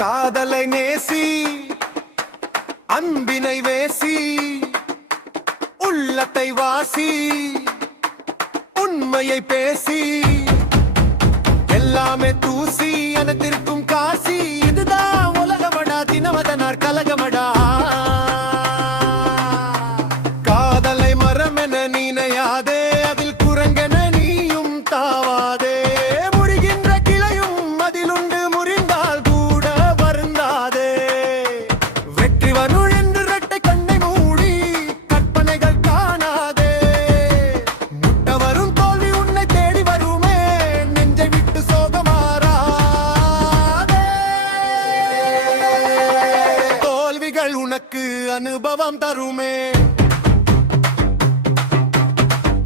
காதலை நேசி அன்பினை வேசி உள்ளத்தை வாசி உண்மையை பேசி எல்லாமே தூசி எனத்திற்கும் காசி இதுதான் உலகமடா தினமதனார் கலகமடா காதலை மரமென நீனையாதே அதில் குரங்கென நீயும் தாவாதே முறிகின்ற கிளையும் அதிலுண்டு முறிந்தால் கூட வருந்தாதே வெற்றி வருள் என்று இரட்டை கண்ணை மூடி கற்பனைகள் காணாதே முட்ட வரும் தோல்வி உன்னை தேடி வருமே நெஞ்சை விட்டு சோகமாறாதே தோல்விகள் உனக்கு அனுபவம் தருமே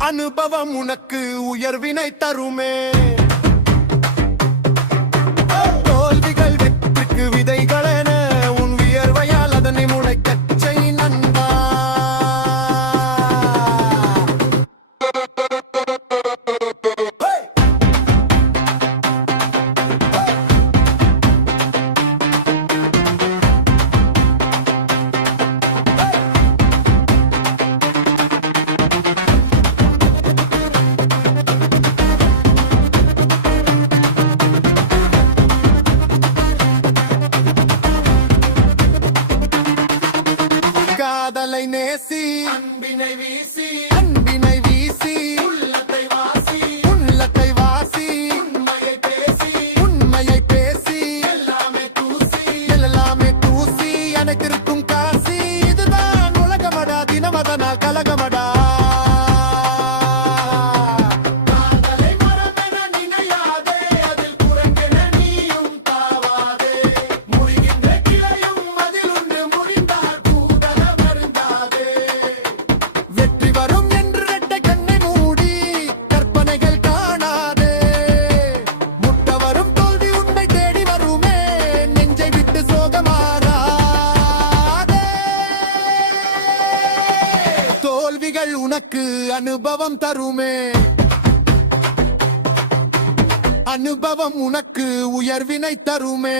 அனுபவம் உனக்கு உயர்வினை தருமே தோல்விகள் வெற்றிக்கு விதைகள் என உன் வியர்வையால் அதனை முளைக்கச் செய் நண்பா காதலை நேசி அன்பினை வீசி அன்பினை வீசி உள்ளத்தை வாசி உள்ளத்தை வாசி உண்மையை பேசி உண்மையை பேசி எல்லாமே தூசி எல்லாமே தூசி எனக்கிருக்கும் காசி இதுதான் உலகமடா தினமதனா கலகமடா காதலை மரமென நினையாதே அதில் குரங்கென நீயும் தாவாதே முறிகின்ற கிளையும் அதிலுண்டு முறிந்தால் வெற்றி வரும் என்று இரட்டை கண்ணை மூடி கற்பனைகள் காணாதே முட்ட வரும் தோல்வி உன்னை தேடி வருமே நெஞ்சை விட்டு சோகமாறாதே தோல்விகள் உனக்கு அனுபவம் தருமே அனுபவம் உனக்கு உயர்வினை தருமே